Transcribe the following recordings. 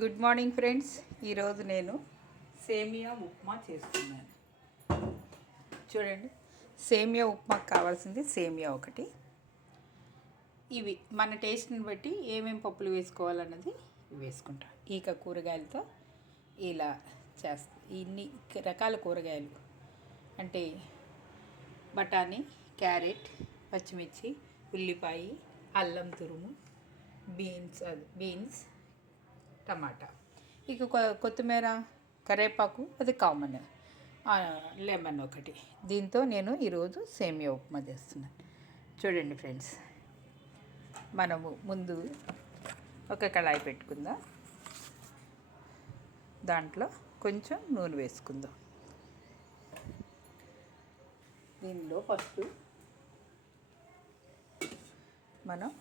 Good morning friends. ఈరోజు నేను సేమియా ఉప్మా చేస్తున్నాను. చూడండి, సేమియా ఉప్మాకు కావాల్సింది సేమియా ఒకటి. ఇవి మన టేస్ట్ని బట్టి ఏమేమి పప్పులు వేసుకోవాలన్నది వేసుకుంటాం. ఈక కూరగాయలతో ఇలా చేస్తాం. ఇన్ని రకాల కూరగాయలు అంటే బఠానీ, క్యారెట్, పచ్చిమిర్చి, ఉల్లిపాయ, అల్లం తురుము, బీన్స్, టమాటా, ఇక కొత్తిమీర, కరివేపాకు, అది కామన్, లెమన్ ఒకటి. దీంతో నేను ఈరోజు సేమియా ఉప్మా చేస్తున్నాను. చూడండి ఫ్రెండ్స్, మనము ముందు ఒక కళాయి పెట్టుకుందాం. దాంట్లో కొంచెం నూనె వేసుకుందాం. దీనిలో ఫస్ట్ మనం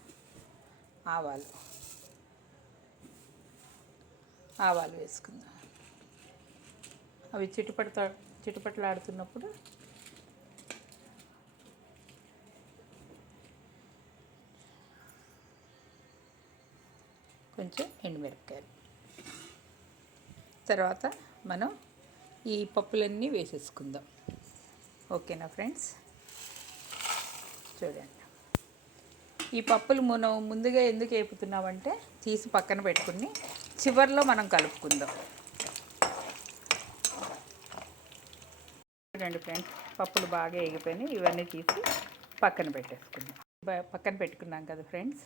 ఆవాలు వేసుకుందాం. అవి చిటపటలాడుతున్నప్పుడు కొంచెం ఎండుమిరపకాయలు, తర్వాత మనం ఈ పప్పులన్నీ వేసేసుకుందాం. ఓకేనా ఫ్రెండ్స్? చూడండి, ఈ పప్పులు మనం ముందుగా ఎందుకు వేపుతున్నామంటే తీసి పక్కన పెట్టుకుని చివరిలో మనం కలుపుకుందాం. చూడండి ఫ్రెండ్స్, పప్పులు బాగా వేగిపోయినాయి. ఇవన్నీ తీసి పక్కన పెట్టేసుకుందాం. పక్కన పెట్టుకున్నాం కదా ఫ్రెండ్స్.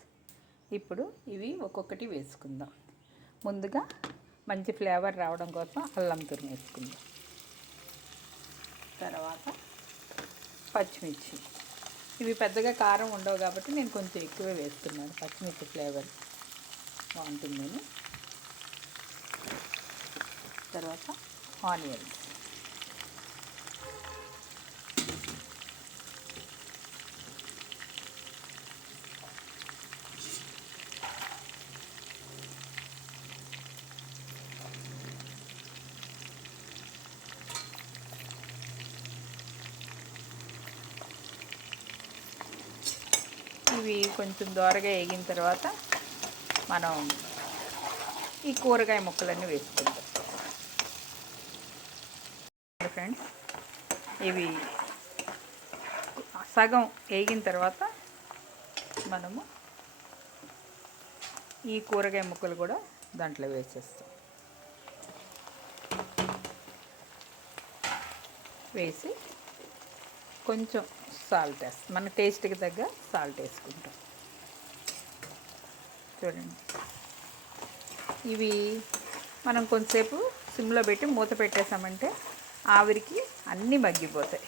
ఇప్పుడు ఇవి ఒక్కొక్కటి వేసుకుందాం. ముందుగా మంచి ఫ్లేవర్ రావడం కోసం అల్లం తురుము వేసుకుందాం. తర్వాత పచ్చిమిర్చి. ఇవి పెద్దగా కారం ఉండవు కాబట్టి నేను కొంచెం ఎక్కువే వేస్తున్నాను. పచ్చిమిర్చి ఫ్లేవర్ బాగుంటుందని. తర్వాత ఆనియన్స్, ఇవి కొంచెం దోరగా వేగిన తర్వాత మనం ఈ కూరగాయ ముక్కలన్నీ వేసుకుంటాం. ఫ్రెండ్స్, ఇవి సగం వేగిన తర్వాత మనము ఈ కూరగాయ ముక్కలు కూడా దాంట్లో వేసేస్తాం. వేసి కొంచెం సాల్ట్ వేస్తాం. మన టేస్ట్కి తగ్గ సాల్ట్ వేసుకుంటాం. చూడండి, ఇవి మనం కొంతసేపు సిమ్లో పెట్టి మూత పెట్టేసామంటే ఆవిరికి అన్నీ మగ్గిపోతాయి.